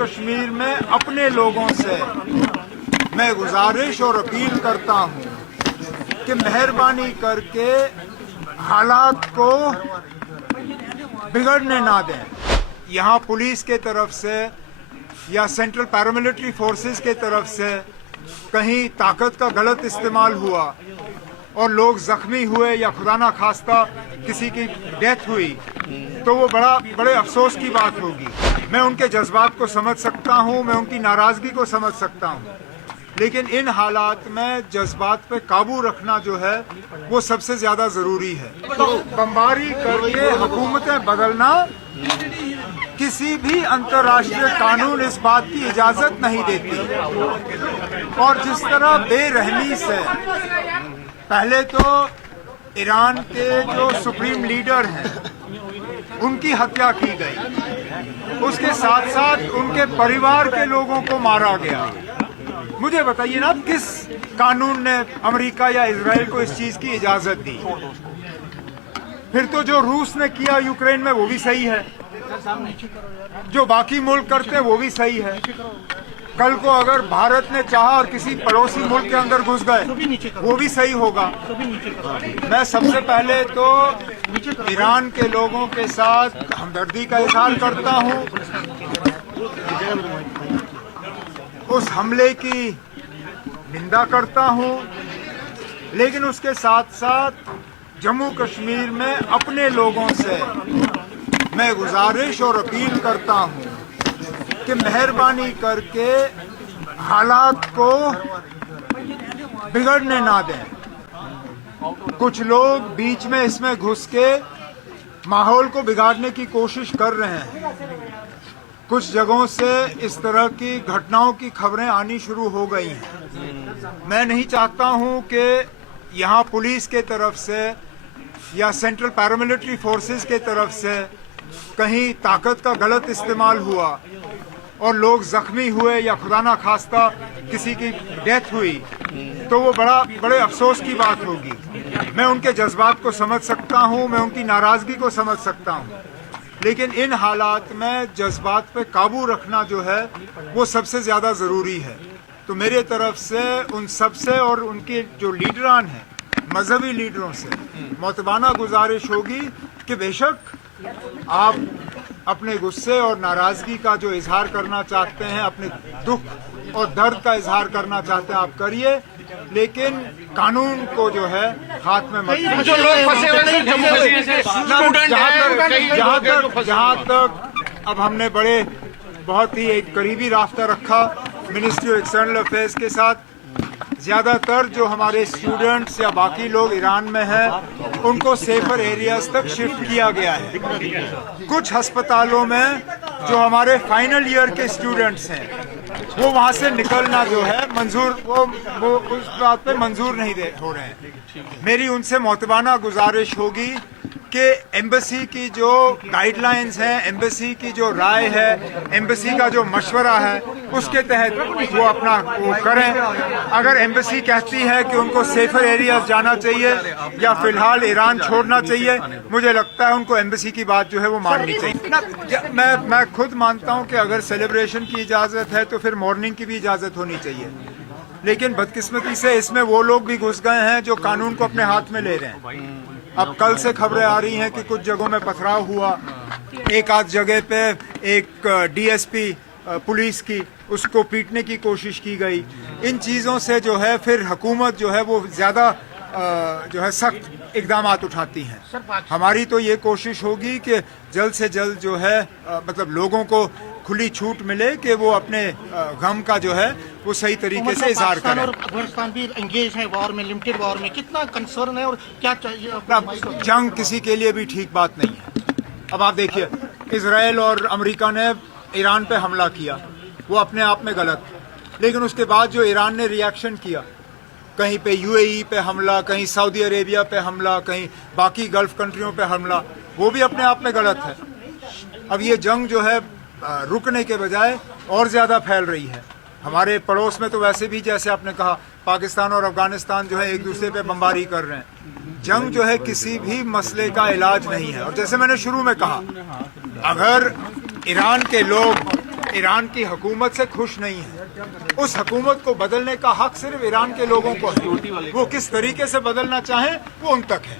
कश्मीर में अपने लोगों से मैं गुजारिश और अपील करता हूं कि मेहरबानी करके हालात को बिगड़ने ना दें। यहाँ पुलिस के तरफ से या सेंट्रल पैरामिलिट्री फोर्सेस के तरफ से कहीं ताकत का गलत इस्तेमाल हुआ और लोग जख्मी हुए या खुदा ना खास्ता किसी की डेथ हुई तो वो बड़े अफसोस की बात होगी। मैं उनके जज्बात को समझ सकता हूँ, मैं उनकी नाराजगी को समझ सकता हूँ, लेकिन इन हालात में जज्बात पे काबू रखना जो है वो सबसे ज्यादा जरूरी है। तो बमबारी करके हुकूमतें बदलना किसी भी अंतर्राष्ट्रीय कानून इस बात की इजाजत नहीं देती। और जिस तरह बेरहमी से पहले तो ईरान के जो सुप्रीम लीडर हैं उनकी हत्या की गई, उसके साथ साथ उनके परिवार के लोगों को मारा गया। मुझे बताइए ना, किस कानून ने अमेरिका या इजराइल को इस चीज की इजाजत दी? फिर तो जो रूस ने किया यूक्रेन में वो भी सही है, जो बाकी मुल्क करते हैं वो भी सही है। कल को अगर भारत ने चाहा और किसी पड़ोसी मुल्क के अंदर घुस गए वो भी सही होगा। मैं सबसे पहले तो ईरान के लोगों के साथ हमदर्दी का इजहार करता हूं, उस हमले की निंदा करता हूं, लेकिन उसके साथ साथ जम्मू कश्मीर में अपने लोगों से मैं गुजारिश और अपील करता हूं कि मेहरबानी करके हालात को बिगड़ने ना दें। कुछ लोग बीच में इसमें घुस के माहौल को बिगाड़ने की कोशिश कर रहे हैं। कुछ जगहों से इस तरह की घटनाओं की खबरें आनी शुरू हो गई हैं। मैं नहीं चाहता हूं कि यहाँ पुलिस के तरफ से या सेंट्रल पैरामिलिट्री फोर्सेस के तरफ से कहीं ताकत का गलत इस्तेमाल हुआ और लोग जख्मी हुए या खुदा ना खास्ता किसी की डेथ हुई तो वो बड़े अफसोस की बात होगी। मैं उनके जज्बात को समझ सकता हूँ, मैं उनकी नाराजगी को समझ सकता हूँ, लेकिन इन हालात में जज्बात पे काबू रखना जो है वो सबसे ज्यादा जरूरी है। तो मेरे तरफ से उन सबसे और उनके जो लीडरान हैं, मजहबी लीडरों से मोतबाना गुजारिश होगी कि बेशक आप अपने गुस्से और नाराजगी का जो इजहार करना चाहते हैं, अपने दुख और दर्द का इजहार करना चाहते हैं, आप करिए, लेकिन कानून को जो है हाथ में मत। जो लोग फंसे हुए हैं जम्मू कश्मीर से स्टूडेंट हैं, जहाँ तक अब हमने बहुत ही एक करीबी रास्ता रखा मिनिस्ट्री ऑफ एक्सटर्नल अफेयर्स के साथ। ज्यादातर जो हमारे स्टूडेंट्स या बाकी लोग ईरान में हैं उनको सेफर एरियाज तक शिफ्ट किया गया है। कुछ अस्पतालों में जो हमारे फाइनल ईयर के स्टूडेंट्स हैं वो वहां से निकलना जो है मंजूर वो उस बात पे मंजूर नहीं हो रहे हैं। मेरी उनसे मोतबाना गुजारिश होगी कि एम्बेसी की जो गाइडलाइंस हैं, एम्बेसी की जो राय है, एम्बेसी का जो मशवरा है, उसके तहत वो अपना वो करें। अगर एम्बेसी कहती है कि उनको सेफर एरियाज जाना चाहिए या फिलहाल ईरान छोड़ना चाहिए, मुझे लगता है उनको एम्बेसी की बात जो है वो माननी चाहिए। मैं खुद मानता हूँ कि अगर सेलिब्रेशन की इजाज़त है तो फिर मॉर्निंग की भी इजाज़त होनी चाहिए, लेकिन बदकिस्मती से इसमें वो लोग भी घुस गए हैं जो कानून को अपने हाथ में ले रहे हैं। अब कल से खबरें आ रही हैं कि कुछ जगहों में पथराव हुआ, एक आध जगह पे एक डीएसपी पुलिस की उसको पीटने की कोशिश की गई। इन चीज़ों से जो है फिर हुकूमत जो है वो ज़्यादा जो है सख्त इकदामात उठाती हैं। हमारी तो ये कोशिश होगी कि जल्द से जल्द जो है मतलब लोगों को खुली छूट मिले कि वो अपने गम का जो है वो सही तरीके से इजहार करें। और अफगानिस्तान भी एंगेज है वॉर में, लिमिटेड वॉर में, कितना कंसर्न है और क्या चाहिए? जंग किसी के लिए भी ठीक बात नहीं है। अब आप देखिए, इजराइल और अमेरिका ने ईरान पे हमला किया, वो अपने आप में गलत, लेकिन उसके बाद जो ईरान ने रिएक्शन किया, कहीं पे यूएई पे हमला, कहीं सऊदी अरेबिया पे हमला, कहीं बाकी गल्फ कंट्रियों पे हमला, वो भी अपने आप में गलत है। अब ये जंग जो है रुकने के बजाय और ज़्यादा फैल रही है। हमारे पड़ोस में तो वैसे भी जैसे आपने कहा पाकिस्तान और अफगानिस्तान जो है एक दूसरे पे बमबारी कर रहे हैं। जंग जो है किसी भी मसले का इलाज नहीं है। और जैसे मैंने शुरू में कहा, अगर ईरान के लोग ईरान की हुकूमत से खुश नहीं है। उस हुकूमत को बदलने का हक सिर्फ ईरान के लोगों को है। वो किस तरीके से बदलना चाहें वो उन तक है।